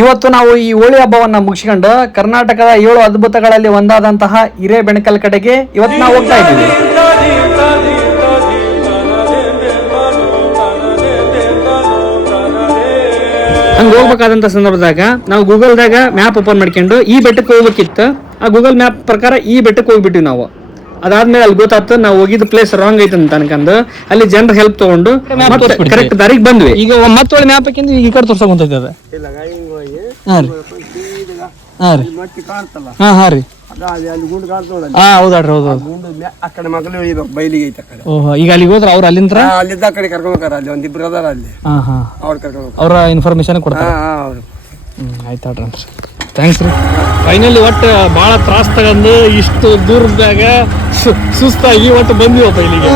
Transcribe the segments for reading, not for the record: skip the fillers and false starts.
ಇವತ್ತು ನಾವು ಈ ಹೋಳಿ ಹಬ್ಬವನ್ನ ಮುಗಿಸ್ಕೊಂಡು ಕರ್ನಾಟಕದ 7 ಅದ್ಭುತಗಳಲ್ಲಿ ಒಂದಾದಂತಹ ಹಿರೇಬೆಣಕಲ್ ಕಡೆಗೆ ಇವತ್ತು ನಾವು ಹೋಗ್ತಾ ಇದ್ದೀವಿ. ಹಂಗೆ ಹೋಗ್ಬೇಕಾದಂತ ಸಂದರ್ಭದಾಗ ನಾವು ಗೂಗಲ್ದಾಗ ಮ್ಯಾಪ್ ಓಪನ್ ಮಾಡ್ಕೊಂಡು ಈ ಬೆಟ್ಟಕ್ಕೆ ಹೋಗ್ಬೇಕಿತ್ತು. ಆ ಗೂಗಲ್ ಮ್ಯಾಪ್ ಪ್ರಕಾರ ಈ ಬೆಟ್ಟಕ್ಕೆ ಹೋಗ್ಬಿಟ್ಟಿವಿ ನಾವು. ಅದಾದ್ಮೇಲೆ ಅಲ್ಲಿ ಗೊತ್ತಾಯ್ತು ನಾವು ಹೋಗಿದ್ದ ಪ್ಲೇಸ್ ರಾಂಗ್ ಐತೆ ಅಂತ ಅನ್ಕಂಡು ಅಲ್ಲಿ ಜನರ ಹೆಲ್ಪ್ ತಗೊಂಡು ಕರೆಕ್ಟ್ ದಾರಿಗೆ ಬಂದ್ವಿ. ಈಗ ಮತ್ತೊಳ್ಳೆ ಮ್ಯಾಪ್ ಹಾಕಿಂದ ಈ ಕಡೆ ತೋರ್ಸಕೊಂತೈತೆ ಅದ. ಹಾ ರೀ ಹೌದಾಡ್ರಿ ಹೌದು. ಈಗ ಅಲ್ಲಿಗೆ ಹೋದ್ರ ಅವ್ರು ಅಲ್ಲಿಂದ ಒಂದಿಬ್ರು ಅದಾರ ಅಲ್ಲಿ ಅವ್ರ ಇನ್ಫಾರ್ಮೇಶನ್ ಕೊಡ್ತಾರ. ಆಯ್ತಾಡ್ರಿ ಥ್ಯಾಂಕ್ಸ್ ರೀ. ಫೈನಲಿ ಒಟ್ಟು ಭಾಳ ತ್ರಾಸ ತಗೊಂಡು ಇಷ್ಟು ದೂರದಾಗ ಸುಸ್ತಾಗಿ ಒಟ್ಟು ಬಂದಿವಪ್ಪ ಇಲ್ಲಿಗೆ.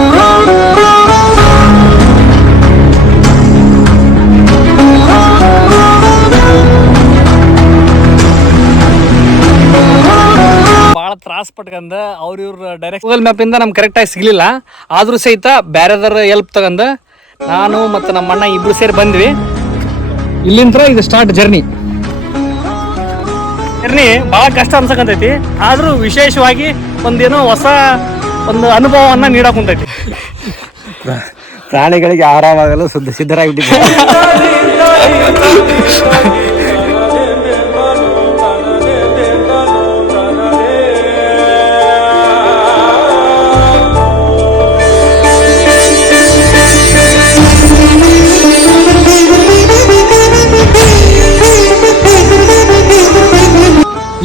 ಭಾಳ ತ್ರಾಸ ಪಟ್ಕಂದ ಇವ್ರ ಡೈರೆಕ್ಟ್ ಗೂಗಲ್ ಮ್ಯಾಪಿಂದ ನಮ್ಗೆ ಕರೆಕ್ಟಾಗಿ ಸಿಗ್ಲಿಲ್ಲ. ಆದ್ರೂ ಸಹಿತ ಬೇರೆದರ ಹೆಲ್ಪ್ ತಗೊಂಡ ನಾನು ಮತ್ತು ನಮ್ಮ ಅಣ್ಣ ಇಬ್ರು ಸೇರಿ ಬಂದ್ವಿ. ಇಲ್ಲಿಂದ ಇದು ಸ್ಟಾರ್ಟ್ ಜರ್ನಿ ಭಾಳ ಕಷ್ಟ ಅನ್ಸಕಂತೈತಿ. ಆದ್ರೂ ವಿಶೇಷವಾಗಿ ಒಂದೇನೋ ಹೊಸ ಒಂದು ಅನುಭವವನ್ನ ನೀಡಕ್ ಕುಂತೈತಿ. ಪ್ರಾಣಿಗಳಿಗೆ ಆರಾಮಾಗಲು ಸಿದ್ಧರಾಗಿಬಿಟ್ಟಿದೆ.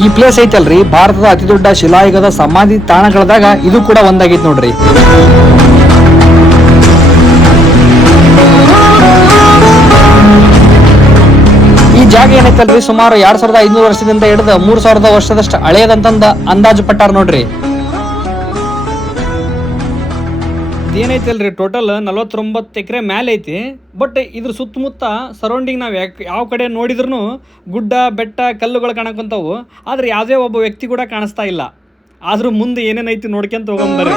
ಈ ಪ್ಲೇಸ್ ಐತಲ್ರಿ, ಭಾರತದ ಅತಿ ದೊಡ್ಡ ಶಿಲಾಯುಗದ ಸಮಾಧಿ ತಾಣಗಳದಾಗ ಇದು ಕೂಡ ಒಂದಾಗೈತಿ ನೋಡ್ರಿ. ಈ ಜಾಗ ಏನೈತಲ್ರಿ, ಸುಮಾರು 2500 ವರ್ಷದಿಂದ ಹಿಡಿದು 3000 ವರ್ಷದಷ್ಟು ಹಳೆಯದಂತಂದ ಅಂದಾಜು ಪಟ್ಟಾರ ನೋಡ್ರಿ. ಇದೇನೈತಲ್ರಿ ಟೋಟಲ್ 49 ಎಕರೆ ಮ್ಯಾಲೆ ಐತಿ. ಬಟ್ ಇದ್ರ ಸುತ್ತಮುತ್ತ ಸರೌಂಡಿಂಗ್ ನಾವು ಯಾವ ಕಡೆ ನೋಡಿದ್ರು ಗುಡ್ಡ ಬೆಟ್ಟ ಕಲ್ಲುಗಳು ಕಾಣಕೊಂತಾವು. ಆದ್ರೆ ಯಾವುದೇ ಒಬ್ಬ ವ್ಯಕ್ತಿ ಕೂಡ ಕಾಣಿಸ್ತಾ ಇಲ್ಲ. ಆದ್ರೂ ಮುಂದೆ ಏನೇನೈತಿ ನೋಡ್ಕೊಂತ ಹೋಗಂಬರ್ರಿ.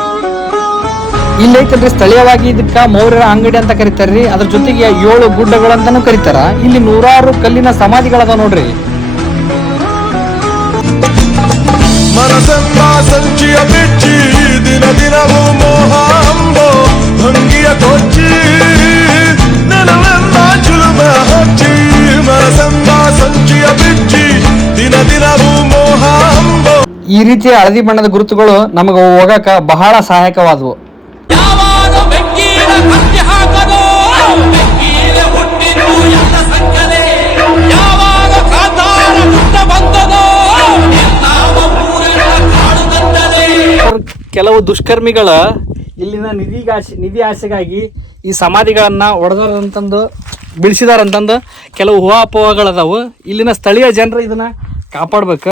ಇಲ್ಲೈತಲ್ರಿ ಸ್ಥಳೀಯವಾಗಿ ಇದಕ್ಕ ಮೌರ್ಯರ ಅಂಗಡಿ ಅಂತ ಕರೀತಾರ್ರಿ. ಅದ್ರ ಜೊತೆಗೆ 7 ಗುಡ್ಡಗಳು ಅಂತಾನು ಕರೀತಾರ. ಇಲ್ಲಿ 100 ಕಲ್ಲಿನ ಸಮಾಧಿಗಳದ ನೋಡ್ರಿ. ಈ ರೀತಿಯ ಹಳದಿ ಬಣ್ಣದ ಗುರುತುಗಳು ನಮಗೆ ಹೋಗಕ ಬಹಳ ಸಹಾಯಕವಾದವು. ಕೆಲವು ದುಷ್ಕರ್ಮಿಗಳ ಇಲ್ಲಿನ ನಿಧಿ ಆಸೆಗಾಗಿ ಈ ಸಮಾಧಿಗಳನ್ನ ಹೊಡೆದಾರಂತಂದು ಬೀಳಿಸಿದಾರಂತಂದು ಕೆಲವು ಊಹಾಪೋಹಗಳದಾವು. ಇಲ್ಲಿನ ಸ್ಥಳೀಯ ಜನರು ಇದನ್ನ ಕಾಪಾಡ್ಬೇಕು.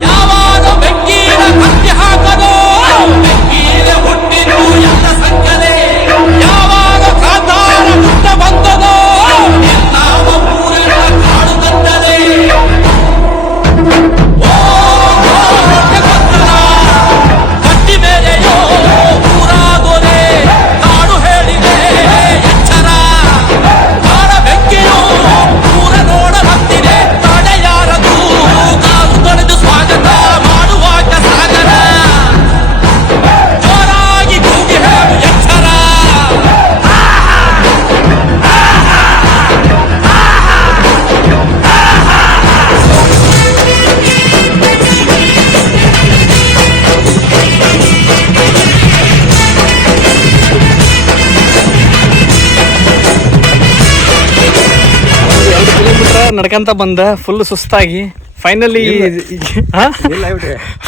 ನಡ್ಕಂತ ಬಂದ ಫುಲ್ ಸುಸ್ತಾಗಿ ಫೈನಲಿ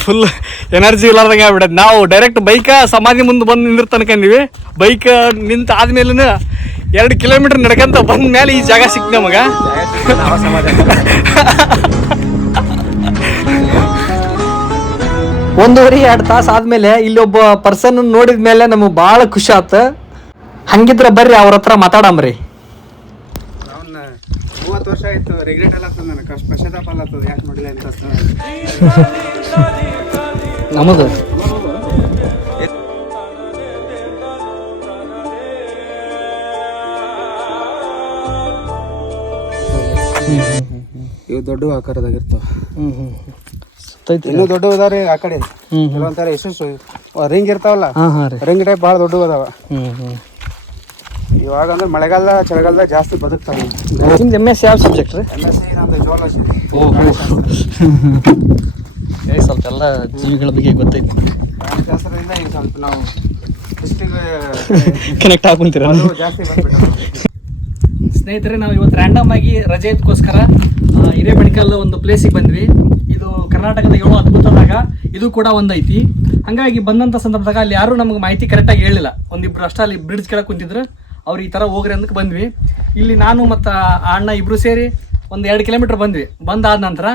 ಫುಲ್ ಎನರ್ಜಿ ಇಲ್ಲಾರ್ದಂಗೆ ಆಗ್ಬಿಡತ್ತೆ. ನಾವು ಡೈರೆಕ್ಟ್ ಬೈಕ ಸಮಾಧಿ ಮುಂದೆ ಬಂದು ನಿಂದಿರ್ತ ಅನ್ಕೊಂಡಿವಿ. ಬೈಕ್ ನಿಂತ ಆದ್ಮೇಲೆ 2 ಕಿಲೋಮೀಟರ್ ನಡ್ಕಂತ ಬಂದ ಮೇಲೆ ಈ ಜಾಗ ಸಿಕ್ತ ನಮಗ. 1.5-2 ತಾಸು ಆದ್ಮೇಲೆ ಇಲ್ಲಿ ಒಬ್ಬ ಪರ್ಸನ್ ನೋಡಿದ ಮೇಲೆ ನಮಗ್ ಬಹಳ ಖುಷಿ ಆತ. ಹಂಗಿದ್ರ ಬರ್ರಿ ಅವ್ರ ಹತ್ರ ಮಾತಾಡಮ್ರಿ. 30 ವರ್ಷ ಆಯ್ತು, ರಿಗ್ರೆಟ್ ಎಲ್ಲ ಆಗ್ತದೆ ನನಗೆ, ಪಶ್ಚಾತ್ತಾಪ ಆಗ್ತದೆ ಯಾಕೆ ನೋಡಿಲ್ಲ ಅಂತ. ನಮ್ಮದು ಇವು ದೊಡ್ಡ ಆಕಾರದಾಗಿರ್ತಾವ. ಸುತ್ತೈತಿ ಇನ್ನೂ ದೊಡ್ಡ ಅದಾವ್ರಿ ಆ ಕಡೆ. ಹ್ಮ್ ಕೆಲವೊಂಥರ ಎಷ್ಟು ರಿಂಗ್ ಇರ್ತಾವಲ್ಲ, ಹಾಂ ಹಾಂ ರೀ. ರಿಂಗ್ ಟೈಪ್ ಭಾಳ ದೊಡ್ಡ ಅದಾವ. ಹ್ಞೂ ಇವಾಗ ಅಂದ್ರೆ ಮಳೆಗಾಲ ಚಳಿಗಾಲದಾಗ ಜಾಸ್ತಿ ಬದುಕ್ತಾವೆ. ನಿಮ್ದು MS ಯಾವ ಸಬ್ಜೆಕ್ಟ್ ರೀ? MSc ನಮ್ದು ಜುವಾಲಜಿ. ಸ್ವಲ್ಪ ಎಲ್ಲ ಜೀವಿಗಳ ಬಗ್ಗೆ ಗೊತ್ತೈತಿ. ಪ್ರಾಣಿಶಾಸ್ತ್ರದಿಂದ ಈಗ ಸ್ವಲ್ಪ ನಾವು ಹಿಸ್ಟ್ರಿಗೆ ಕನೆಕ್ಟ್ ಹಾಕೊಂತೀರ ಜಾಸ್ತಿ ಬಂದ್ಬಿಟ್ಟು. ಸ್ನೇಹಿತರೆ, ನಾವು ಇವತ್ತು ರ್ಯಾಂಡಮ್ ಆಗಿ ರಜೆ ಇದಕ್ಕೋಸ್ಕರ ಹಿರೇಬೆಣಕಲ್ ಒಂದು ಪ್ಲೇಸಿಗೆ ಬಂದ್ವಿ. ಇದು ಕರ್ನಾಟಕದ 7 ಅದ್ಭುತದಾಗ ಇದು ಕೂಡ ಒಂದೈತಿ. ಹಾಗಾಗಿ ಬಂದಂಥ ಸಂದರ್ಭದಾಗ ಅಲ್ಲಿ ಯಾರೂ ನಮಗೆ ಮಾಹಿತಿ ಕರೆಕ್ಟಾಗಿ ಹೇಳಿಲ್ಲ. ಒಂದಿಬ್ರು ಅಷ್ಟೇ ಅಲ್ಲಿ ಬ್ರಿಡ್ಜ್ ಕೆಳಗೆ ಕುಂತಿದ್ರು. ಅವ್ರು ಈ ಥರ ಹೋಗ್ರಿ ಅಂದಕ್ಕೆ ಬಂದ್ವಿ. ಇಲ್ಲಿ ನಾನು ಮತ್ತು ಆ ಅಣ್ಣ ಇಬ್ಬರು ಸೇರಿ ಒಂದು 2 ಕಿಲೋಮೀಟ್ರ್ ಬಂದ್ವಿ. ಬಂದಾದ ನಂತರ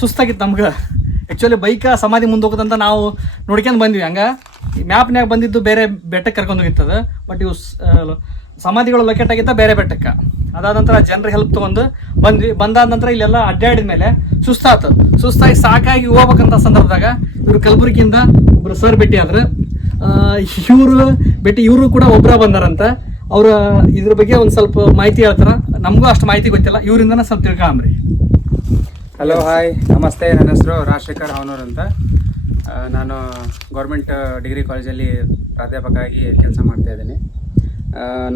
ಸುಸ್ತಾಗಿತ್ತು ನಮ್ಗೆ. ಆ್ಯಕ್ಚುಲಿ ಬೈಕ ಸಮಾಧಿ ಮುಂದೆ ಹೋಗೋದಂತ ನಾವು ನೋಡ್ಕೊಂಡು ಬಂದ್ವಿ. ಹಂಗೆ ಈ ಮ್ಯಾಪ್ನ್ಯಾಗ ಬಂದಿದ್ದು ಬೇರೆ ಬೆಟ್ಟಕ್ಕೆ ಕರ್ಕೊಂಡು ಹೋಗಿರ್ತದೆ. ಬಟ್ ಇವು ಸಮಾಧಿಗಳು ಲೊಕೇಟ್ ಆಗಿದ್ದ ಬೇರೆ ಬೆಟ್ಟಕ್ಕೆ. ಅದಾದ ನಂತರ ಜನರ ಹೆಲ್ಪ್ ತೊಗೊಂಡು ಬಂದ್ವಿ. ಬಂದಾದ ನಂತರ ಇಲ್ಲೆಲ್ಲ ಅಡ್ಡಾಡಿದ ಮೇಲೆ ಸುಸ್ತಾಗಿ ಸಾಕಾಗಿ ಹೋಗ್ಬೇಕಂತ ಸಂದರ್ಭದಾಗ ಇವರು ಕಲಬುರಗಿಯಿಂದ ಒಬ್ಬರು ಸರ್ ಭೇಟಿ ಆದ್ರೆ ಇವರು ಕೂಡ ಒಬ್ಬರ ಬಂದಾರಂತ. ಅವ್ರ ಇದ್ರ ಬಗ್ಗೆ ಒಂದು ಸ್ವಲ್ಪ ಮಾಹಿತಿ ಹೇಳ್ತಾರ. ನಮಗೂ ಅಷ್ಟು ಮಾಹಿತಿ ಗೊತ್ತಿಲ್ಲ, ಇವರಿಂದನೇ ಸ್ವಲ್ಪ ತಿಳ್ಕೊಂಬ್ರಿ. ಹಲೋ, ಹಾಯ್, ನಮಸ್ತೆ. ನನ್ನ ಹೆಸರು ರಾಜಶೇಖರ್ ಹಾವನೂರ್ ಅಂತ. ನಾನು ಗೌರ್ಮೆಂಟ್ ಡಿಗ್ರಿ ಕಾಲೇಜಲ್ಲಿ ಪ್ರಾಧ್ಯಾಪಕರಾಗಿ ಕೆಲಸ ಮಾಡ್ತಾ ಇದ್ದೀನಿ.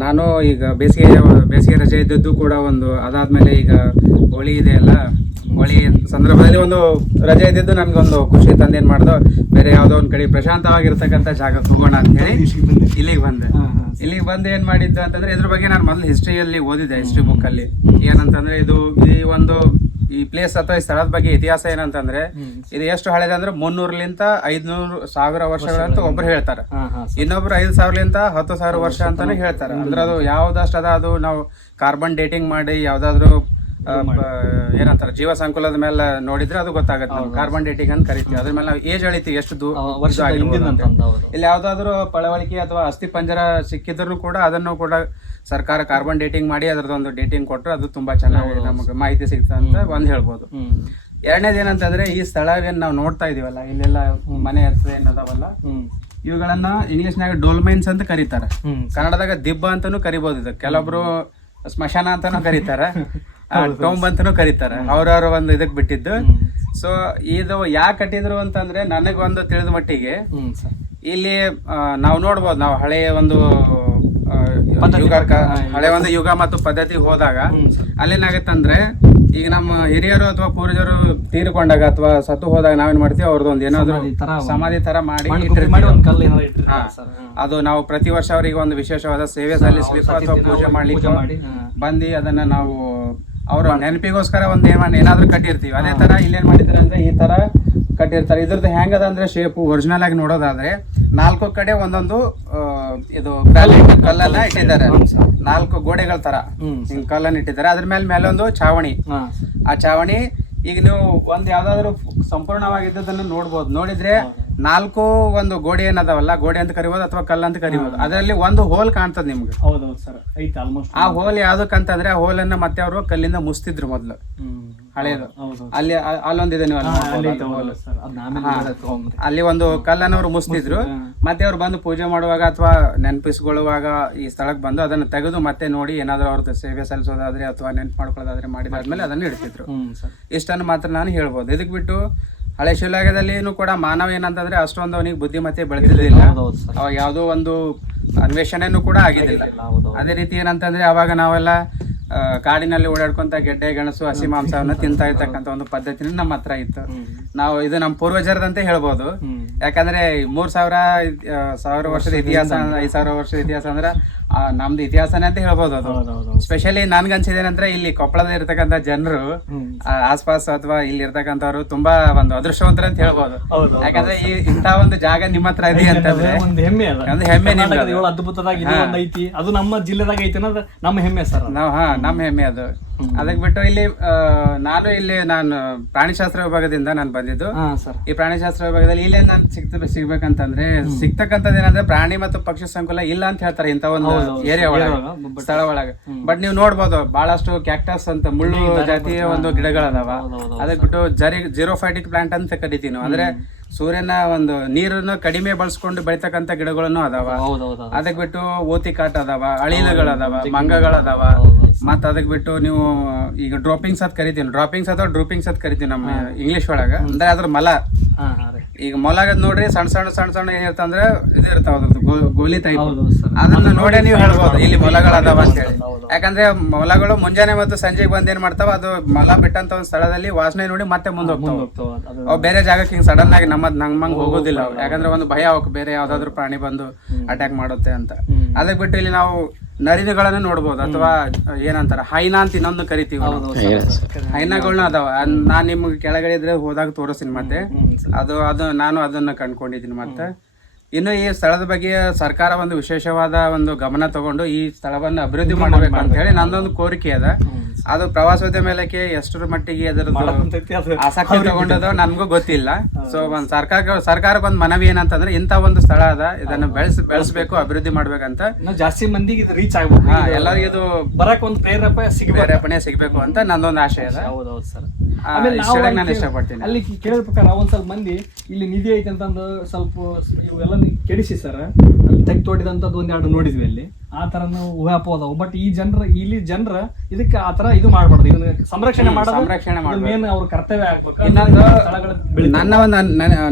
ನಾನು ಈಗ ಬೇಸಿಗೆ ರಜೆ ಇದ್ದದ್ದು ಕೂಡ ಅದಾದಮೇಲೆ ಈಗ ಹೋಳಿ ಇದೆಯಲ್ಲ, ಹೋಳಿ ಸಂದರ್ಭದಲ್ಲಿ ಒಂದು ರಜೆ ಇದ್ದಿದ್ದು ನನಗೊಂದು ಖುಷಿ ತಂದೇನು ಮಾಡ್ದೋ, ಬೇರೆ ಯಾವುದೋ ಒಂದು ಕಡೆ ಪ್ರಶಾಂತವಾಗಿರ್ತಕ್ಕಂಥ ಜಾಗ ಹೋಗೋಣ ಅಂತೇಳಿ ಇಲ್ಲಿಗೆ ಬಂದೆ. ಇಲ್ಲಿಗೆ ಬಂದು ಏನು ಮಾಡಿದ್ದು ಅಂತಂದರೆ, ಇದ್ರ ಬಗ್ಗೆ ನಾನು ಮೊದಲು ಹಿಸ್ಟ್ರಿಯಲ್ಲಿ ಓದಿದ್ದೆ, ಹಿಸ್ಟ್ರಿ ಬುಕ್ಕಲ್ಲಿ. ಏನಂತಂದರೆ ಈ ಪ್ಲೇಸ್ ಅಥವಾ ಈ ಸ್ಥಳದ ಬಗ್ಗೆ ಇತಿಹಾಸ ಏನಂತಂದ್ರೆ, ಇದು ಎಷ್ಟು ಹಳೆದ ಅಂದ್ರೆ 300ಲಿಂದ 500,000 ವರ್ಷಗಳಂತ ಒಬ್ರು ಹೇಳ್ತಾರೆ. ಇನ್ನೊಬ್ರು 5,000ಲಿಂದ 10,000 ವರ್ಷ ಅಂತಾನೆ ಹೇಳ್ತಾರೆ. ಅಂದ್ರೆ ಅದು ಯಾವ್ದಷ್ಟು ಅದು ನಾವು ಕಾರ್ಬನ್ ಡೇಟಿಂಗ್ ಮಾಡಿ ಯಾವ್ದಾದ್ರು ಏನಂತಾರೆ ಜೀವ ಸಂಕುಲದ ಮೇಲೆ ನೋಡಿದ್ರೆ ಅದು ಗೊತ್ತಾಗುತ್ತೆ. ನಾವು ಕಾರ್ಬನ್ ಡೇಟಿಂಗ್ ಅಂತ ಕರಿತೀವಿ. ಅದ್ರ ಮೇಲೆ ನಾವು ಏಜ್ ಅಳಿತೀವಿ, ಎಷ್ಟು ವರ್ಷ ಇಲ್ಲಿ ಯಾವ್ದಾದ್ರು ಪಳವಳಿಕೆ ಅಥವಾ ಅಸ್ಥಿ ಪಂಜರ ಸಿಕ್ಕಿದ್ರು ಕೂಡ ಅದನ್ನು ಕೂಡ ಸರ್ಕಾರ ಕಾರ್ಬನ್ ಡೇಟಿಂಗ್ ಮಾಡಿ ಅದರದೊಂದು ಡೇಟಿಂಗ್ ಕೊಟ್ಟರೆ ಅದು ತುಂಬಾ ಚೆನ್ನಾಗಿ ನಮಗೆ ಮಾಹಿತಿ ಸಿಗ್ತದೆ ಅಂತ ಒಂದು ಹೇಳ್ಬೋದು. ಎರಡನೇದು ಏನಂತಂದ್ರೆ, ಈ ಸ್ಥಳವೇನು ನಾವು ನೋಡ್ತಾ ಇದೀವಲ್ಲ, ಇಲ್ಲೆಲ್ಲ ಮನೆ ಹತ್ರ ಏನದಾವಲ್ಲ, ಇವುಗಳನ್ನ ಇಂಗ್ಲಿಷ್ನಾಗ ಡೋಲ್ಮೈನ್ಸ್ ಅಂತ ಕರೀತಾರೆ. ಕನ್ನಡದಾಗ ದಿಬ್ಬ ಅಂತಾನು ಕರಿಬಹುದು. ಇದು ಕೆಲವೊಬ್ರು ಸ್ಮಶಾನ ಅಂತಾನು ಕರೀತಾರೆ, ಟೋಂಬ್ ಅಂತಾನು ಕರೀತಾರೆ. ಅವ್ರವ್ರ ಒಂದು ಇದಕ್ ಬಿಟ್ಟಿದ್ದು. ಸೊ ಇದು ಯಾಕೆ ಕಟ್ಟಿದ್ರು ಅಂತಂದ್ರೆ, ನನಗೊಂದು ತಿಳಿದ ಮಟ್ಟಿಗೆ ಇಲ್ಲಿ ನಾವು ನೋಡ್ಬೋದು, ನಾವು ಹಳೆಯ ಒಂದು ಯುಗ ಮತ್ತು ಪದ್ಧತಿ ಹೋದಾಗ ಅಲ್ಲೇನಾಗತ್ತಂದ್ರೆ, ಈಗ ನಮ್ಮ ಹಿರಿಯರು ಅಥವಾ ಪೂರ್ವಜರು ತೀರ್ಕೊಂಡಾಗ ಅಥವಾ ಸತ್ತು ಹೋದಾಗ ನಾವೇನ್ ಮಾಡ್ತೀವಿ, ಅವ್ರದ್ದೊಂದು ಏನಾದ್ರು ಸಮಾಧಿ ತರ ಮಾಡಿ ಅದು ನಾವು ಪ್ರತಿ ವರ್ಷ ಅವರಿಗೆ ಒಂದು ವಿಶೇಷವಾದ ಸೇವೆ ಸಲ್ಲಿಸ್ಲಿಕ್ಕೋ ಅಥವಾ ಪೂಜೆ ಮಾಡ್ಲಿಕ್ಕೋ ಬಂದು ಅದನ್ನ ನಾವು ಅವ್ರ ನೆನಪಿಗೋಸ್ಕರ ಒಂದು ಏನಾದ್ರು ಕಟ್ಟಿರ್ತೀವಿ. ಅದೇ ತರ ಇಲ್ಲೇನ್ ಮಾಡಿದ್ದಾರೆ ಅಂದ್ರೆ, ಈ ತರ ಕಟ್ಟಿರ್ತಾರೆ. ಇದ್ರದ್ದು ಹೆಂಗದ ಅಂದ್ರೆ ಶೇಪ್ ಒರಿಜಿನಲ್ ಆಗಿ ನೋಡೋದಾದ್ರೆ 4 ಕಡೆ ಒಂದೊಂದು ಇದು ಕಲ್ಲನ್ನ ಇಟ್ಟಿದ್ದಾರೆ. 4 ಗೋಡೆಗಳ ತರ ಹಿಂಗ್ ಕಲ್ಲನ್ನ ಇಟ್ಟಿದ್ದಾರೆ. ಅದ್ರ ಮೇಲೆ ಒಂದು ಚಾವಣಿ. ಆ ಚಾವಣಿ ಈಗ ನೀವು ಯಾವ್ದಾದ್ರು ಸಂಪೂರ್ಣವಾಗಿದ್ದದನ್ನ ನೋಡ್ಬೋದು. ನೋಡಿದ್ರೆ 4 ಒಂದು ಗೋಡೆ ಏನದಾವಲ್ಲ, ಗೋಡೆ ಅಂತ ಕರಿಬೋದು ಅಥವಾ ಕಲ್ಲ ಅಂತ ಕರಿಬೋದು. ಅದರಲ್ಲಿ ಒಂದು ಹೋಲ್ ಕಾಣ್ತದೆ ನಿಮ್ಗೆ. ಆ ಹೋಲ್ ಯಾವ್ದಕ್ಕಂತಂದ್ರೆ, ಆ ಹೋಲನ್ನ ಮತ್ತೆ ಅವರು ಕಲ್ಲಿಂದ ಮುಸ್ತಿದ್ರು ಮೊದ್ಲು, ಹಳೇದು. ಅಲ್ಲೊಂದಿದೆ, ನೀವು ಅಲ್ಲಿ ಒಂದು ಕಲ್ಲನ್ನ ಅವ್ರು ಮುಸ್ತಿದ್ರು. ಮತ್ತೆ ಅವ್ರು ಬಂದು ಪೂಜೆ ಮಾಡುವಾಗ ಅಥವಾ ನೆನಪಿಸ್ಕೊಳ್ಳುವಾಗ ಈ ಸ್ಥಳಕ್ಕೆ ಬಂದು ಅದನ್ನ ತೆಗೆದು ಮತ್ತೆ ನೋಡಿ ಏನಾದ್ರು ಅವ್ರದ್ದು ಸೇವೆ ಸಲ್ಲಿಸೋದಾದ್ರೆ ಅಥವಾ ನೆನ್ಪು ಮಾಡ್ಕೊಳ್ಳೋದಾದ್ರೆ ಮಾಡಿದಾದ್ಮೇಲೆ ಅದನ್ನ ಇಡ್ತಿದ್ರು. ಇಷ್ಟನ್ನು ಮಾತ್ರ ನಾನು ಹೇಳ್ಬೋದು. ಇದಕ್ ಬಿಟ್ಟು ಹಳೆ ಶಿಲಾಯುಗದಲ್ಲಿನೂ ಕೂಡ ಮಾನವ ಏನಂತಂದ್ರೆ ಅಷ್ಟೊಂದು ಅವನಿಗೆ ಬುದ್ಧಿಮತ್ತೆ ಬೆಳೆದಿರ್ಲಿಲ್ಲ. ಅವಾಗ ಯಾವುದೋ ಒಂದು ಅನ್ವೇಷಣೆನೂ ಕೂಡ ಆಗಿದ್ದಿಲ್ಲ. ಅದೇ ರೀತಿ ಏನಂತಂದ್ರೆ, ಅವಾಗ ನಾವೆಲ್ಲ ಕಾಡಿನಲ್ಲಿ ಓಡಾಡ್ಕೊಂತ ಗೆಡ್ಡೆ ಗೆಣಸು ಹಸಿ ಮಾಂಸವನ್ನ ತಿಂತಾ ಇರ್ತಕ್ಕಂಥ ಒಂದು ಪದ್ಧತಿನ ನಮ್ಮ ಹತ್ರ ಇತ್ತು. ನಾವು ಇದು ನಮ್ಮ ಪೂರ್ವಜರದಂತೆ ಹೇಳ್ಬೋದು. ಯಾಕಂದ್ರೆ 3,000 ವರ್ಷದ ಇತಿಹಾಸ, 5,000 ವರ್ಷದ ಇತಿಹಾಸ ಅಂದ್ರೆ ನಮ್ದು ಇತಿಹಾಸನೇ ಅಂತ ಹೇಳ್ಬೋದು. ಅದು ಸ್ಪೆಷಲಿ ನನ್ಗನ್ಸಿದೇನಂದ್ರೆ, ಇಲ್ಲಿ ಕೊಪ್ಪಳದ ಇರ್ತಕ್ಕಂಥ ಜನರು ಆಸ್ಪಾಸ್ ಅಥವಾ ಇಲ್ಲಿ ಇರ್ತಕ್ಕಂಥವ್ರು ತುಂಬಾ ಒಂದು ಅದೃಷ್ಟವಂತರ ಅಂತ ಹೇಳ್ಬೋದು. ಯಾಕಂದ್ರೆ ಇಂತ ಒಂದು ಜಾಗ ನಿಮ್ಮ ಹತ್ರ ಇದೆ ಅಂತಂದ್ರೆ ಒಂದು ಹೆಮ್ಮೆ. ಅದು ನಮ್ಮ ಜಿಲ್ಲೆದಾಗ ಐತಿ ಅನ್ನೋದು ನಮ್ಮ ಹೆಮ್ಮೆ ಸರ್. ನಮ್ಮ ಹೆಮ್ಮೆ ಅದು. ಅದಕ್ ಬಿಟ್ಟು ಇಲ್ಲಿ ನಾನು ಪ್ರಾಣಿಶಾಸ್ತ್ರ ವಿಭಾಗದಿಂದ ನಾನು ಬಂದಿದ್ದು. ಈ ಪ್ರಾಣಿಶಾಸ್ತ್ರ ವಿಭಾಗದಲ್ಲಿ ಇಲ್ಲೇ ನಾನು ಸಿಗ್ಬೇಕಂತಂದ್ರೆ ಸಿಗ್ತಕ್ಕಂಥದ್ದು ಏನಂದ್ರೆ, ಪ್ರಾಣಿ ಮತ್ತು ಪಕ್ಷಿ ಸಂಕುಲ ಇಲ್ಲ ಅಂತ ಹೇಳ್ತಾರೆ ಇಂತ ಒಂದು ಏರಿಯಾ ಒಳಗೆ, ಸ್ಥಳ ಒಳಗೆ. ಬಟ್ ನೀವು ನೋಡ್ಬೋದು, ಬಹಳಷ್ಟು ಕ್ಯಾಕ್ಟಸ್ ಅಂತ ಮುಳ್ಳು ಜಾತಿಯ ಒಂದು ಗಿಡಗಳದಾವ. ಅದಕ್ ಬಿಟ್ಟು ಜಿರೋಫೈಟಿಕ್ ಪ್ಲಾಂಟ್ ಅಂತ ಕರಿತೀವಿ ನಾವು. ಅಂದ್ರೆ ಸೂರ್ಯನ ಒಂದು ನೀರನ್ನು ಕಡಿಮೆ ಬಳಸ್ಕೊಂಡು ಬೆಳಿತಕ್ಕಂಥ ಗಿಡಗಳನ್ನು ಅದಾವ. ಅದಕ್ ಬಿಟ್ಟು ಓತಿ ಕಾಟ್ ಅದಾವ, ಅಳಿಲುಗಳದಾವ, ಮಂಗಗಳದಾವ. ಮತ್ತು ಅದಕ್ಕೆ ಬಿಟ್ಟು ನೀವು ಈಗ ಡ್ರಾಪಿಂಗ್ಸ್ ಅಂತ ಕರಿತೀವಿ, ಡ್ರಾಪಿಂಗ್ಸ್ ಅಥವಾ ಡ್ರೂಪಿಂಗ್ಸ್ ಅಂತ ಕರಿತೀವಿ ನಮ್ಮ ಇಂಗ್ಲೀಷ್ ಒಳಗೆ. ಅಂದ್ರೆ ಅದ್ರ ಮಲ, ಈಗ ಮೊಲಗದ್ ನೋಡ್ರಿ ಸಣ್ಣ ಸಣ್ಣ ಏನಿರ್ತಂದ್ರೆ ಇದು ಇರ್ತಾವ ಅದ್ರದ್ದು ಗೋಲಿ ಟೈಪ್, ಅದನ್ನ ನೋಡೇ ನೀವು ಹೇಳ್ಬೋದು ಇಲ್ಲಿ ಮೊಲಗಳು ಅದಾವ ಅಂತ ಹೇಳಿ. ಯಾಕಂದ್ರೆ ಮೊಲಗಳು ಮುಂಜಾನೆ ಮತ್ತು ಸಂಜೆಗೆ ಬಂದ್ ಏನ್ ಮಾಡ್ತಾವ, ಅದು ಮೊಲ ಬಿಟ್ಟಂತ ಒಂದು ಸ್ಥಳದಲ್ಲಿ ವಾಸನೆ ನೋಡಿ ಮತ್ತೆ ಮುಂದೆ ಹೋಗ್ತಾವ. ಅವು ಬೇರೆ ಜಾಗಕ್ಕೆ ಹಿಂಗ್ ಸಡನ್ ಆಗಿ ನಮ್ಮಂಗ್ ಹೋಗೋದಿಲ್ಲ ಅವು, ಯಾಕಂದ್ರೆ ಒಂದು ಭಯ ಅವಕ್ಕೆ ಬೇರೆ ಯಾವ್ದಾದ್ರು ಪ್ರಾಣಿ ಬಂದು ಅಟ್ಯಾಕ್ ಮಾಡುತ್ತೆ ಅಂತ. ಅದಕ್ಕೆ ಬಿಟ್ಟು ಇಲ್ಲಿ ನಾವು ನರಿನುಗಳನ್ನ ನೋಡ್ಬೋದು, ಅಥವಾ ಏನಂತಾರ ಹೈನಾ ಅಂತ ಇನ್ನೊಂದು ಕರಿತೀವಿ, ಹೈನಾಗಳನ್ನ ಅದಾವ. ನಾನ್ ನಿಮ್ಗೆ ಕೆಳಗಡೆ ಇದ್ರೆ ಹೋದಾಗ ತೋರಿಸ್ತೀನಿ ಮತ್ತೆ. ಅದು ನಾನು ಅದನ್ನ ಕಂಡ್ಕೊಂಡಿದ್ದೀನಿ. ಮತ್ತೆ ಇನ್ನು ಈ ಸ್ಥಳದ ಬಗ್ಗೆ ಸರ್ಕಾರ ಒಂದು ವಿಶೇಷವಾದ ಒಂದು ಗಮನ ತಗೊಂಡು ಈ ಸ್ಥಳವನ್ನು ಅಭಿವೃದ್ಧಿ ಮಾಡಬೇಕು ಅಂತ ಹೇಳಿ ನಂದೊಂದು ಕೋರಿಕೆ ಅದ. ಅದು ಪ್ರವಾಸೋದ್ಯಮ ಮೇಲಕ್ಕೆ ಎಷ್ಟರ ಮಟ್ಟಿಗೆ ಅದರದ್ದು ಆಸಕ್ತಿ ತಗೊಂಡದ ನನ್ಗೂ ಗೊತ್ತಿಲ್ಲ. ಸೊ ಒಂದ್ ಸರ್ಕಾರಕ್ಕೆ ಒಂದು ಮನವಿ ಏನಂತಂದ್ರೆ ಇಂತ ಒಂದು ಸ್ಥಳ ಅದ, ಇದನ್ನ ಬೆಳೆಸಬೇಕು, ಅಭಿವೃದ್ಧಿ ಮಾಡ್ಬೇಕಂತ, ಜಾಸ್ತಿ ಮಂದಿಗೆ ಇದು ರೀಚ್ ಆಗ್ಬೇಕು, ಎಲ್ಲರಿಗೂ ಇದು ಬರಕ್ ಒಂದು ಪ್ರೇರೇಪಣೆ ಸಿಗ್ಬೇಕು ಅಂತ ನಂದೊಂದು ಆಶಯ ಅದ. ಹೌದೌದು ಸರ್. ನಾನು ಇಷ್ಟಪಡ್ತೀನಿ. ಅಲ್ಲಿ ಕೇಳಿದ ಪ್ರಕಾರ ಒಂದ್ ಸ್ವಲ್ಪ ಮಂದಿ ಇಲ್ಲಿ ನಿಧಿ ಐತೆ ಅಂತಂದು ಸ್ವಲ್ಪ ಇವೆಲ್ಲ ಕೆಡಿಸಿ ಸರ್, ಅಲ್ಲಿ ತೆಗ್ ತೋಡಿದಂತದ್ದು ಒಂದೆರಡು ನೋಡಿದ್ವಿ ಅಲ್ಲಿ, ಆ ತರ ಊಹಾಪೋ ಅದಾವ. ಬಟ್ ಇಲ್ಲಿ ಜನರ ಇದಕ್ಕೆ ಆ ತರ ಇದು ಮಾಡ್ಬಾರ್ದು, ಇದನ್ನ ಸಂರಕ್ಷಣೆ ಮಾಡೋದು ಅವ್ರ ಕರ್ತವ್ಯ ಆಗ್ಬೇಕು. ಇನ್ನೊಂದು ನನ್ನ ಒಂದು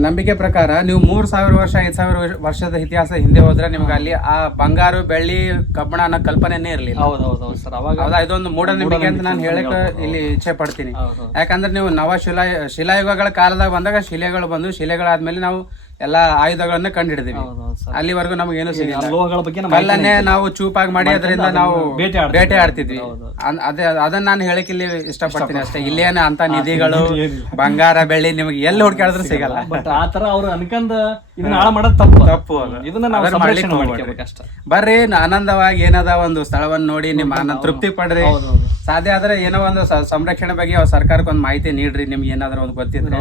ನಂಬಿಕೆ ಪ್ರಕಾರ ನೀವು 3000 ವರ್ಷ 5000 ವರ್ಷದ ಇತಿಹಾಸ ಹಿಂದೆ ಹೋದ್ರೆ ನಿಮ್ಗೆ ಅಲ್ಲಿ ಆ ಬಂಗಾರ ಬೆಳ್ಳಿ ಕಬ್ಬಣ ಅನ್ನೋ ಕಲ್ಪನೆನೇ ಇರ್ಲಿಲ್ಲ. ಹೌದೌದು ಸರ್. ಅವಾಗ ಇದೊಂದು ಮೂಢನಂಬಿಕೆ ಅಂತ ನಾನು ಹೇಳಕ್ ಇಲ್ಲಿ ಇಚ್ಛೆ ಪಡ್ತೀನಿ. ಯಾಕಂದ್ರೆ ನೀವು ಶಿಲಾಯುಗಗಳ ಕಾಲದಾಗ ಬಂದಾಗ ಶಿಲೆಗಳು ಬಂದು, ಶಿಲೆಗಳಾದ್ಮೇಲೆ ನಾವು ಎಲ್ಲಾ ಆಯುಧಗಳನ್ನ ಕಂಡು ಹಿಡಿದಿವಿ. ಅಲ್ಲಿವರೆಗೂ ನಮ್ಗೆ ಏನು ಸಿಗಲ್ಲ, ಕಲ್ಲನ್ನೇ ನಾವು ಚೂಪಾಗಿ ಮಾಡಿ ಅದರಿಂದ ನಾವು ಬೇಟೆ ಆಡ್ತಿದ್ವಿ. ಅದನ್ನ ನಾನು ಹೇಳಕ್ ಇಲ್ಲಿ ಇಷ್ಟಪಡ್ತೀನಿ ಅಷ್ಟೇ. ಇಲ್ಲೇನ ಅಂತ ನಿಧಿಗಳು ಬಂಗಾರ ಬೆಳ್ಳಿ ನಿಮ್ಗೆ ಎಲ್ಲಿ ಹುಡ್ಕಾಡಿದ್ರು ಸಿಗಲ್ಲ. ಬಟ್ ಆತರ ಅವ್ರು ಅನ್ಕಂದ ಇದನ್ನ ಹಾಳ ಮಾಡೋದು ತಪ್ಪು. ಇದನ್ನ ಬರ್ರಿ ಆನಂದವಾಗಿ ಏನದ ಒಂದು ಸ್ಥಳವನ್ನು ನೋಡಿ ನಿಮ್ಮ ಆನಂದ ತೃಪ್ತಿ ಪಡ್ರಿ. ಸಾಧ್ಯ ಆದ್ರೆ ಏನೋ ಒಂದು ಸಂರಕ್ಷಣೆ ಬಗ್ಗೆ ಸರ್ಕಾರಕ್ಕೆ ಒಂದು ಮಾಹಿತಿ ನೀಡ್ರಿ. ನಿಮ್ಗೆ ಏನಾದ್ರು ಒಂದು ಗೊತ್ತಿದ್ರೆ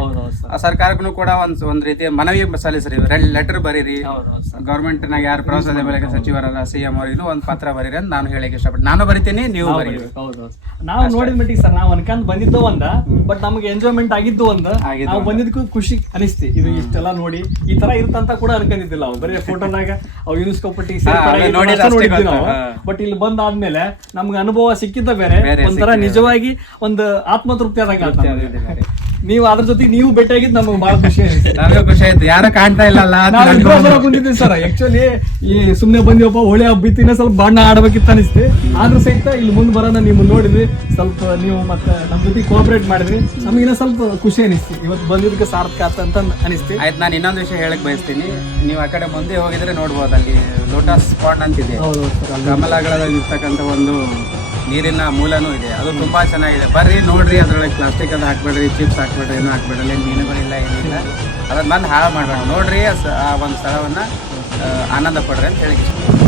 ಆ ಸರ್ಕಾರಕ್ಕೂ ಕೂಡ ಒಂದ್ ರೀತಿ ಮನವಿ ಸಲ್ಲಿಸ್ರಿ, ಲೆಟರ್ ಬರೀರಿ. ಗವರ್ಮೆಂಟ್ ನಾಗ ಯಾರು ಪ್ರವಾಸೋದ್ಯಮ ಇಲಾಖೆ ಸಚಿವರಲ್ಲ, CM ಅವರಿಗೂ ಒಂದು ಪತ್ರ ಬರೀರಿ ಅಂತ ನಾನು ಹೇಳಕ್ ಇಷ್ಟಪಟ್ಟು. ನಾನು ಬರಿತೀನಿ, ನೀವು ಬರೀರಿ. ನಾವು ನೋಡಿದ ಮಟ್ಟಿಗೆ ಸರ್, ನಾವು ಅನ್ಕೊಂಡ್ ಬಂದಿದ್ದು ಒಂದ, ಬಟ್ ನಮ್ಗೆ ಎಂಜಾಯ್ಮೆಂಟ್ ಆಗಿದ್ದು ಒಂದು, ನಾವು ಬಂದಿದ್ದಕ್ಕೂ ಖುಷಿ ಅನಿಸ್ತಿ. ಇದು ಇಷ್ಟೆಲ್ಲ ನೋಡಿ ಈ ತರ ಇರ್ತಂತ ಕೂಡ ಅನ್ಕೊಂಡಿದ್ದಿಲ್ಲ ನಾವು. ಬರೀ ಫೋಟೋದಾಗ ಅವು ಯುನೆಸ್ಕೋ ಪಟ್ಟಿ ನೋಡಿದ್ವಿ ನಾವು. ಬಟ್ ಇಲ್ಲಿ ಬಂದಾದ್ಮೇಲೆ ನಮ್ಗೆ ಅನುಭವ ಸಿಕ್ಕಿದ್ದ ಬೇರೆ, ಒಂಥರ ನಿಜವಾಗಿ ಒಂದು ಆತ್ಮತೃಪ್ತಿ ಆದಂಗ. ನೀವು ಅದ್ರ ಜೊತೆಗೆ ನೀವು ಭೇಟಿಯಾಗಿದ್ದು ನಮ್ಗೆ ಬಹಳ ಖುಷಿ ಆಯ್ತು. ಯಾರು ಕಾಣ್ತಾ ಇಲ್ಲ ಬಂದಿದ್ದೀವಿ ಸರ್. ಆಕ್ಚುಲಿ ಈ ಸುಮ್ನೆ ಬಂದಿವಪ್ಪ ಹೊಳೆ ಹಬ್ಬಿತ್ತಿನ ಸ್ವಲ್ಪ ಬಣ್ಣ ಆಡ್ಬೇಕಿತ್ತು ಅನಿಸ್ತಿ. ಆದ್ರೂ ಸಹಿತ ಇಲ್ಲಿ ಮುಂದೆ ಬರೋಣ ನೀವು ನೋಡಿದ್ವಿ, ಸ್ವಲ್ಪ ನೀವು ಮತ್ತೆ ನಮ್ ಜೊತೆ ಕೋಆಪರೇಟ್ ಮಾಡಿದ್ರಿ, ನಮಗಿನ್ನ ಸ್ವಲ್ಪ ಖುಷಿ ಅನಿಸ್ತಿ. ಇವತ್ತು ಬಂದಿದ್ದಕ್ಕೆ ಸಾರ್ಥಕ ಅಂತ ಅನಿಸ್ತಿ. ಆಯ್ತು, ನಾನು ಇನ್ನೊಂದು ವಿಷಯ ಹೇಳಕ್ ಬಯಸ್ತೀನಿ. ನೀವು ಆ ಕಡೆ ಮುಂದೆ ಹೋಗಿದ್ರೆ ನೋಡ್ಬೋದು, ಅಲ್ಲಿ ಲೋಟಸ್ ಪಾಂಡ್ ಅಂತಿದೆ, ಕಮಲಗಳಲ್ಲಿ ಇರ್ತಕ್ಕಂಥ ಒಂದು ನೀರಿನ ಮೂಲನೂ ಇದೆ. ಅದು ತುಂಬಾ ಚೆನ್ನಾಗಿದೆ. ಬರ್ರಿ ನೋಡ್ರಿ, ಅದ್ರೊಳಗೆ ಪ್ಲಾಸ್ಟಿಕ್ ಅದು ಹಾಕ್ಬೇಡ್ರಿ, ಚಿಪ್ಸ್ ಹಾಕ್ಬೇಡ್ರಿ, ಏನೂ ಹಾಕ್ಬೇಡ್ರಿ, ಮೀನುಗಳಿಲ್ಲ, ಏನಿಲ್ಲ. ಅದನ್ನ ಬಂದು ಹಾಳು ಮಾಡ್ಬೇಡ. ನೋಡ್ರಿ ಆ ಒಂದು ಸ್ಥಳವನ್ನ ಆನಂದ ಪಡ್ರಿ ಅಂತ ಹೇಳಿ.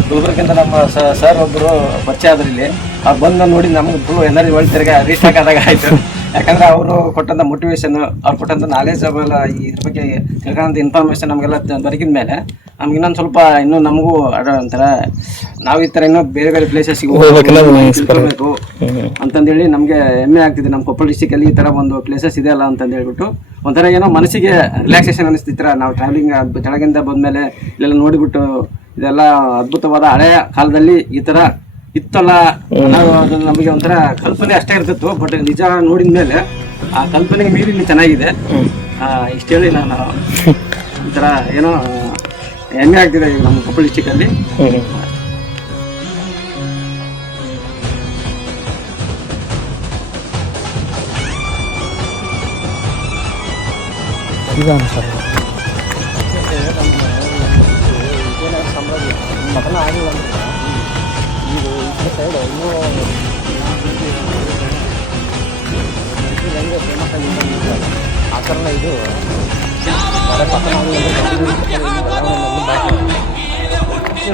ಗುಲ್ಬರ್ಗಿಂದ ನಮ್ಮ ಸರ್ ಒಬ್ಬರು ಪರಿಚಯ ಆದ್ರಿ ಇಲ್ಲಿ. ಅವ್ರು ಬಂದು ನೋಡಿ ನಮ್ಗೆ ಫುಲ್ ಎನರ್ಜಿ ಒಳ್ಳೆ ತಿರ್ಗ ರೀಸ್ಟಾಕ್ ಆದಾಗ ಆಯ್ತು. ಯಾಕಂದ್ರೆ ಅವರು ಕೊಟ್ಟಂತ ಮೋಟಿವೇಶನ್, ಅವ್ರು ಕೊಟ್ಟಂತ ನಾಲೆಜ್ ಅವೆಲ್ಲ ಇದ್ರ ಬಗ್ಗೆ ತಿಳ್ಕೊಂತ ಇನ್ಫಾರ್ಮೇಶನ್ ನಮಗೆಲ್ಲ ದೊರಕಿದ ಮೇಲೆ ನಮ್ಗೆ ಇನ್ನೊಂದು ಸ್ವಲ್ಪ ಇನ್ನೂ ನಮಗೂ ಒಂಥರ ನಾವು ಈ ಥರ ಇನ್ನೂ ಬೇರೆ ಬೇರೆ ಪ್ಲೇಸಸ್ಗೆ ಹೋಗ್ಬೇಕು ಅಂತಂದೇಳಿ ನಮಗೆ ಹೆಮ್ಮೆ ಆಗ್ತಿದೆ. ನಮ್ಮ ಕೊಪ್ಪಳ ಡಿಸ್ಟಿಕಲ್ಲಿ ಈ ಥರ ಒಂದು ಪ್ಲೇಸಸ್ ಇದೆಯಲ್ಲ ಅಂತಂದು ಹೇಳ್ಬಿಟ್ಟು ಒಂಥರ ಏನೋ ಮನಸ್ಸಿಗೆ ರಿಲ್ಯಾಕ್ಸೇಷನ್ ಅನಿಸ್ತಿತ್ರ. ನಾವು ಟ್ರಾವೆಲಿಂಗ್ ಕೆಳಗಿಂದ ಬಂದಮೇಲೆ ಇಲ್ಲೆಲ್ಲ ನೋಡಿಬಿಟ್ಟು ಇದೆಲ್ಲ ಅದ್ಭುತವಾದ ಹಳೆಯ ಕಾಲದಲ್ಲಿ ಈ ಥರ ಇತ್ತಲ್ಲ ಅನ್ನೋದು ನಮಗೆ ಒಂಥರ ಕಲ್ಪನೆ ಅಷ್ಟೇ ಇರ್ತಿತ್ತು. ಬಟ್ ನಿಜ ನೋಡಿದ ಮೇಲೆ ಆ ಕಲ್ಪನೆಗೆ ಮೀರಿ ಇಲ್ಲಿ ಚೆನ್ನಾಗಿದೆ. ಇಷ್ಟು ಹೇಳಿ ನಾನು ಒಂಥರ ಏನೋ ಹೆಮ್ಮೆ ಆಗ್ತಿದೆ ನಮ್ಮ ಕೊಪ್ಪಳ ಡಿಸ್ಟಿಕಲ್ಲಿ.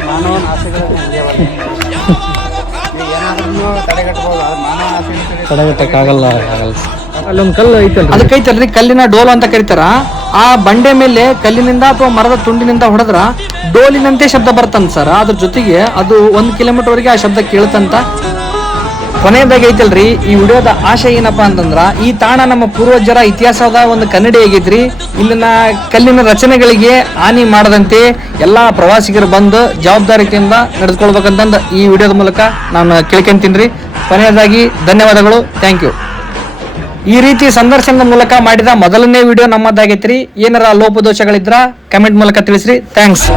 ಮಾನವನ ಆಸೆಗಳನ್ನು ತಡೆಗಟ್ಟಕ್ಕಾಗಲ್ಲ. ಅಲ್ಲೊಂದು ಕಲ್ಲು ಐತಲ್ಲ, ಅದಕ್ಕೈತಲ್ರಿ ಕಲ್ಲಿನ ಡೋಲು ಅಂತ ಕರೀತಾರ. ಆ ಬಂಡೆ ಮೇಲೆ ಕಲ್ಲಿನಿಂದ ಅಥವಾ ಮರದ ತುಂಡಿನಿಂದ ಹೊಡೆದ್ರ ಡೋಲಿನಂತೆ ಶಬ್ದ ಬರ್ತಂತ ಸರ್. ಅದ್ರ ಜೊತೆಗೆ ಅದು 1 ಕಿಲೋಮೀಟರ್ ವರೆಗೆ ಆ ಶಬ್ದ ಕೇಳ್ತಂತ. ಕೊನೆಯದಾಗಿ ಐತಲ್ರಿ ಈ ವಿಡಿಯೋದ ಆಶಯ ಏನಪ್ಪಾ ಅಂತಂದ್ರ, ಈ ತಾಣ ನಮ್ಮ ಪೂರ್ವಜರ ಇತಿಹಾಸದ ಒಂದು ಕನ್ನಡಿ ಆಗೈತ್ರಿ. ಇಲ್ಲಿನ ಕಲ್ಲಿನ ರಚನೆಗಳಿಗೆ ಹಾನಿ ಮಾಡದಂತೆ ಎಲ್ಲಾ ಪ್ರವಾಸಿಗರು ಬಂದು ಜವಾಬ್ದಾರಿಯಿಂದ ನಡೆದುಕೊಳ್ಬೇಕಂತಂದು ಈ ವಿಡಿಯೋದ ಮೂಲಕ ನಾನು ಕೇಳ್ಕೊಂತೀನಿ. ಕೊನೆಯದಾಗಿ ಧನ್ಯವಾದಗಳು. Thank you. ಈ ರೀತಿ ಸಂದರ್ಶನದ ಮೂಲಕ ಮಾಡಿದ ಮೊದಲನೇ ವಿಡಿಯೋ ನಮ್ಮದಾಗೈತ್ರಿ. ಏನಾರ ಲೋಪದೋಷಗಳಿದ್ರ ಕಮೆಂಟ್ ಮೂಲಕ ತಿಳಿಸ್ರಿ. ಥ್ಯಾಂಕ್ಸ್.